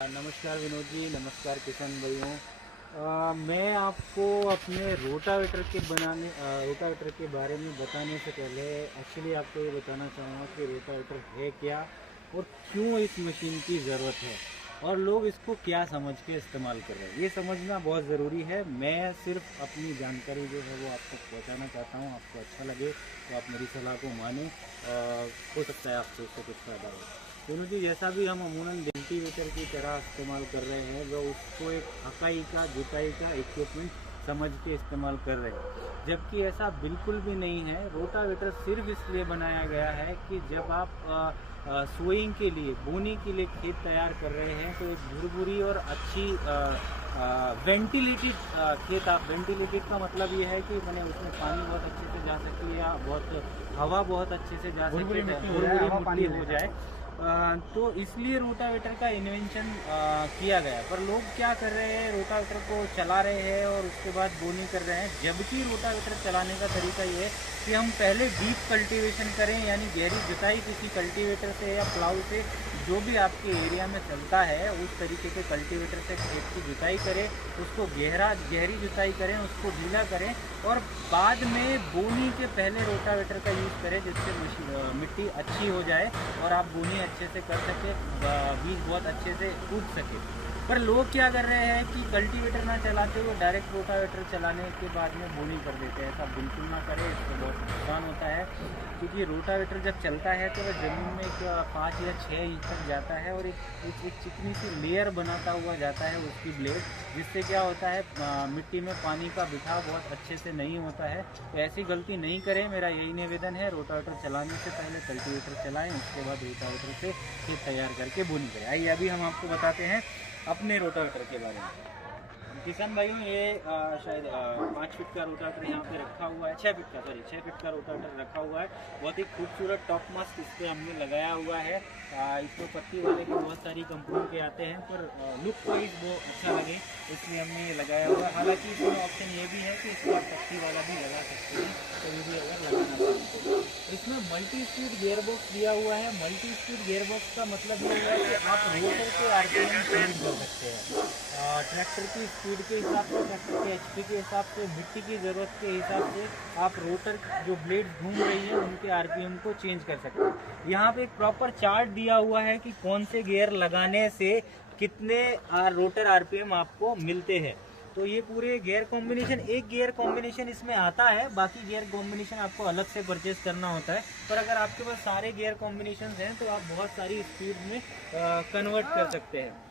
नमस्कार विनोद जी, नमस्कार किसान भाइयों। मैं आपको अपने रोटावेटर के बारे में बताने से पहले एक्चुअली आपको ये बताना चाहूँगा कि रोटावेटर है क्या और क्यों इस मशीन की ज़रूरत है और लोग इसको क्या समझ के इस्तेमाल कर रहे हैं, ये समझना बहुत ज़रूरी है। मैं सिर्फ अपनी जानकारी जो है वो आपको पहुँचाना चाहता हूँ। आपको अच्छा लगे तो आप मेरी सलाह को माने, हो सकता है आपसे उससे कुछ फ़ायदा हो। दोनों जी, जैसा भी हम अमूमन कल्टीवेटर की तरह इस्तेमाल कर रहे हैं, वो उसको एक हकाई का जुताई का इक्विपमेंट समझ के इस्तेमाल कर रहे हैं, जबकि ऐसा बिल्कुल भी नहीं है। रोटावेटर सिर्फ इसलिए बनाया गया है कि जब आप सोइंग के लिए, बोनी के लिए खेत तैयार कर रहे हैं तो एक भुरभुरी और अच्छी वेंटिलेटेड खेत, आप वेंटिलेटेड का मतलब ये है कि मैंने उसमें पानी बहुत अच्छे से जा सके या बहुत हवा बहुत अच्छे से जा सके, भुरभुरी मिट्टी हो जाए। तो इसलिए रोटावेटर का इन्वेंशन किया गया। पर लोग क्या कर रहे हैं, रोटावेटर को चला रहे हैं और उसके बाद बोनी कर रहे हैं, जबकि रोटावेटर चलाने का तरीका ये है कि हम पहले डीप कल्टीवेशन करें, यानी गहरी जुताई किसी कल्टीवेटर से या प्लाऊ से, जो भी आपके एरिया में चलता है उस तरीके के कल्टीवेटर से खेत की जुताई करें, उसको गहरी जुताई करें, उसको ढीला करें और बाद में बोनी के पहले रोटावेटर का यूज़ करें, जिससे मिट्टी अच्छी हो जाए और आप बोनी अच्छे से कर सके, बीज बहुत अच्छे से उग सके। पर लोग क्या कर रहे हैं कि कल्टीवेटर ना चलाते हुए डायरेक्ट रोटावेटर चलाने के बाद में बोनी कर देते हैं। ऐसा बिल्कुल ना करें, इससे बहुत नुकसान होता है, क्योंकि रोटावेटर जब चलता है तो वह ज़मीन में एक 5 या 6 इंच तक जाता है और एक चिकनी सी लेयर बनाता हुआ जाता है उसकी ब्लेड, जिससे क्या होता है मिट्टी में पानी का बिठाव बहुत अच्छे से नहीं होता है। तो ऐसी गलती नहीं करें, मेरा यही निवेदन है। रोटावेटर चलाने से पहले कल्टीवेटर चलाएं, उसके बाद रोटावेटर से खेत तैयार करके बोनी करें। आइए अभी हम आपको बताते हैं अपने रोटावेटर के बारे में। किसान भाइयों, ये शायद 5 फीट का रोटावेटर यहाँ पे रखा हुआ है, 6 फीट का रोटावेटर रखा हुआ है। बहुत ही खूबसूरत टॉप मस्त इस पर हमने लगाया हुआ है। इसको पत्ती वाले भी बहुत सारी कंपनियों के आते हैं, पर लुक वाइज वो अच्छा लगे इसलिए हमने ये लगाया हुआ है। हालांकि इसमें ऑप्शन ये भी है कि इसको आप पत्ती वाला भी लगा सकते हैं, कभी भी अगर लगाना चाहते हैं। इसमें मल्टी स्पीड गियरबॉक्स दिया हुआ है। मल्टी स्पीड गियरबॉक्स का मतलब ये हुआ है कि आप रोटर के आरपीएम चेंज कर सकते हैं, ट्रैक्टर की स्पीड के हिसाब से, ट्रैक्टर के एचपी के हिसाब से, मिट्टी की ज़रूरत के हिसाब से आप रोटर जो ब्लेड घूम रही है उनके आरपीएम को चेंज कर सकते हैं। यहाँ पे एक प्रॉपर चार्ट दिया हुआ है कि कौन से गियर लगाने से कितने रोटर आरपीएम आपको मिलते हैं। तो ये पूरे गियर कॉम्बिनेशन, एक गियर कॉम्बिनेशन इसमें आता है, बाकी गियर कॉम्बिनेशन आपको अलग से परचेज करना होता है। पर अगर आपके पास सारे गियर कॉम्बिनेशन हैं तो आप बहुत सारी स्पीड में कन्वर्ट कर सकते हैं।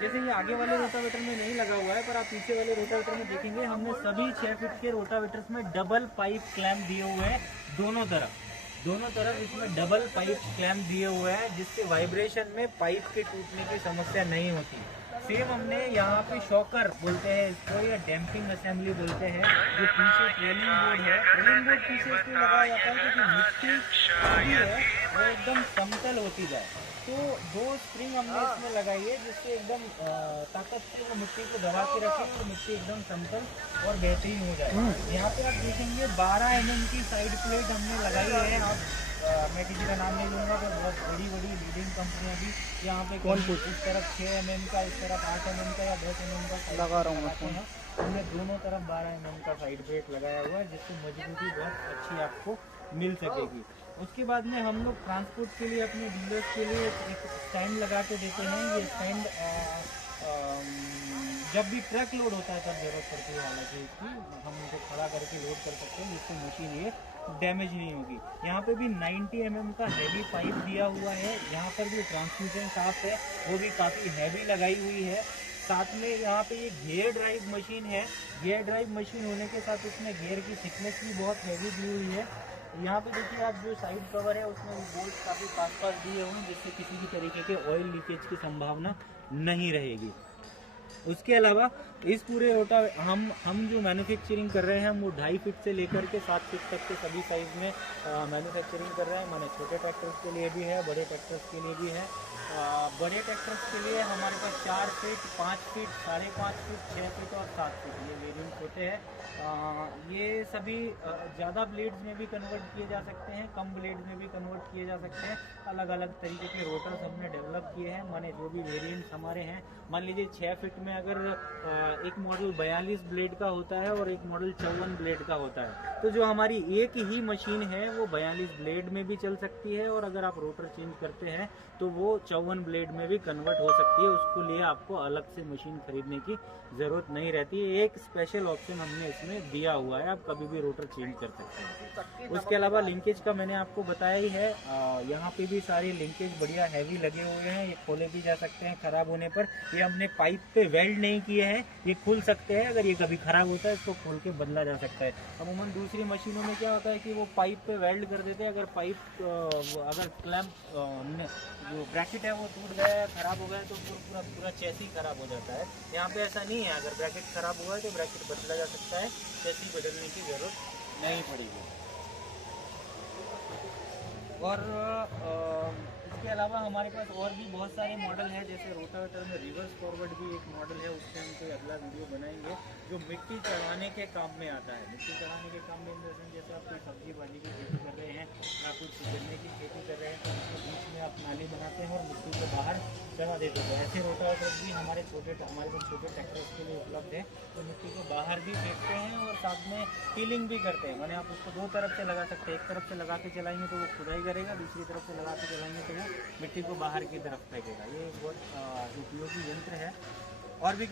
जैसे ये आगे वाले रोटावेटर में नहीं लगा हुआ है, पर आप पीछे वाले रोटावेटर में देखेंगे हमने सभी 6 फीट के रोटावेटर्स में डबल पाइप क्लैम्प दिए हुए हैं। दोनों तरफ इसमें डबल पाइप क्लैम्प दिए हुए हैं, जिससे वाइब्रेशन में पाइप के टूटने की समस्या नहीं होती। सेम हमने यहाँ पे शॉकर बोलते हैं इसको, या डैम्पिंग असेंबली बोलते हैं, जो पीछे ट्रेलिंग बोर्ड है, ट्रेलिंग बोर्ड पीछे इसलिए लगाया जाता है क्योंकि मिट्टी जो है वो एकदम समतल होती जाए। तो 2 स्प्रिंग हमने इसमें लगाई है, जिससे एकदम ताकत से वो मिट्टी को दबा के रखें और मिट्टी एकदम समतल और बेहतरीन हो जाए। यहाँ पे आप देखेंगे 12 mm की साइड प्लेट हमने लगाई है। आप मैं किसी का नाम नहीं लूँगा, पर बहुत बड़ी लीडिंग कंपनियाँ भी यहाँ पे इस तरफ 6 mm का, इस तरफ 8 mm का या 10 mm का लगा रहा हूँ हैं। हमने दोनों तरफ 12 mm का साइड प्लेट लगाया हुआ है, जिससे मजबूती बहुत अच्छी आपको मिल सकेगी। उसके बाद में हम लोग ट्रांसपोर्ट के लिए अपने डीलर्स के लिए एक स्टैंड लगा के देते हैं। ये स्टैंड जब भी ट्रक लोड होता है तब जरूरत पड़ती है, हालांकि इसकी हम उनको खड़ा करके लोड कर सकते हैं, जिससे मशीन ये डैमेज नहीं होगी। यहाँ पे भी 90 mm का हैवी पाइप दिया हुआ है। यहाँ पर भी ट्रांसमिशन शाफ्ट है, वो भी काफ़ी हैवी लगाई हुई है। साथ में यहाँ पे ये गियर ड्राइव मशीन है। गियर ड्राइव मशीन होने के साथ उसमें गियर की थिकनेस भी बहुत हैवी दी हुई है। यहाँ पे देखिए आप, जो साइड कवर है उसमें बोल्ट काफ़ी पास दिए हुए हैं, जिससे किसी भी तरीके के ऑयल लीकेज की संभावना नहीं रहेगी। उसके अलावा इस पूरे रोटा हम जो मैन्युफैक्चरिंग कर रहे हैं वो 2.5 फीट से लेकर के 7 फीट तक के सभी साइज़ में मैन्युफैक्चरिंग कर रहे हैं। माने छोटे ट्रैक्टर्स के लिए भी है, बड़े ट्रैक्टर्स के लिए भी है। बड़े ट्रैक्टर्स के लिए हमारे पास 4 फीट, 5 फीट, 5.5 फीट, 6 फीट और 7 फीट ये वेरिएंट होते हैं। ये सभी ज़्यादा ब्लेड्स में भी कन्वर्ट किए जा सकते हैं, कम ब्लेड्स में भी कन्वर्ट किए जा सकते हैं। अलग अलग तरीके के रोटर्स हमने डेवलप किए हैं। माने जो भी वेरिएंट्स हमारे हैं, मान लीजिए 6 फीट में अगर एक मॉडल 42 ब्लेड का होता है और एक मॉडल 54 ब्लेड का होता है, तो जो हमारी एक ही मशीन है वो 42 ब्लेड में भी चल सकती है, और अगर आप रोटर चेंज करते हैं तो वो 54 ब्लेड में भी कन्वर्ट हो सकती है। उसको लिए आपको अलग से मशीन खरीदने की ज़रूरत नहीं रहती है। एक स्पेशल ऑप्शन हमने इसमें दिया हुआ है, आप कभी भी रोटर चेंज कर सकते हैं। उसके अलावा लिंकेज का मैंने आपको बताया ही है। यहाँ पे भी सारे लिंकेज बढ़िया हैवी लगे हुए हैं, ये खोले भी जा सकते हैं खराब होने पर। ये हमने पाइप पे वेल्ड नहीं किए हैं, ये खुल सकते हैं। अगर ये कभी खराब होता है इसको खोल के बदला जा सकता है। अमूमन दूसरी मशीनों में क्या होता है कि वो पाइप पे वेल्ड कर देते हैं। अगर पाइप अगर क्लैंप जो ब्रैकेट है वो टूट गया है, खराब हो गया है, तो पूरा चेसी खराब हो जाता है। यहाँ पे ऐसा नहीं है, अगर ब्रैकेट खराब हुआ है तो ब्रैकेट बदला जा सकता है, चेसी बदलने की जरूरत नहीं पड़ेगी। और इसके अलावा हमारे पास और भी बहुत सारे मॉडल हैं, जैसे रोटावेटर में रिवर्स फॉरवर्ड भी एक मॉडल है, उससे हम कोई अगला वीडियो बनाएंगे, जो मिट्टी चढ़ाने के काम में आता है। मिट्टी चढ़ाने के काम में जैसे आप कोई सब्जी भाजी की खेती कर रहे हैं या कुछ गन्ने की खेती कर रहे हैं, तो उसके बीच में आप नाली बनाते हैं और मिट्टी को बाहर चढ़ा देते हैं। ऐसे रोटावेटर भी हमारे पास छोटे ट्रैक्टर्स के लिए उपलब्ध है, तो मिट्टी को बाहर भी फेंकते हैं और साथ में हीलिंग भी करते हैं। मैंने आप उसको 2 तरफ से लगा सकते हैं। एक तरफ से लगा के चलाएंगे तो वो खुदाई करेगा, दूसरी तरफ से लगा के चलाएंगे तो वो मिट्टी को बाहर की तरफ फेंकेगा। ये बहुत उपयोगी यंत्र है। और भी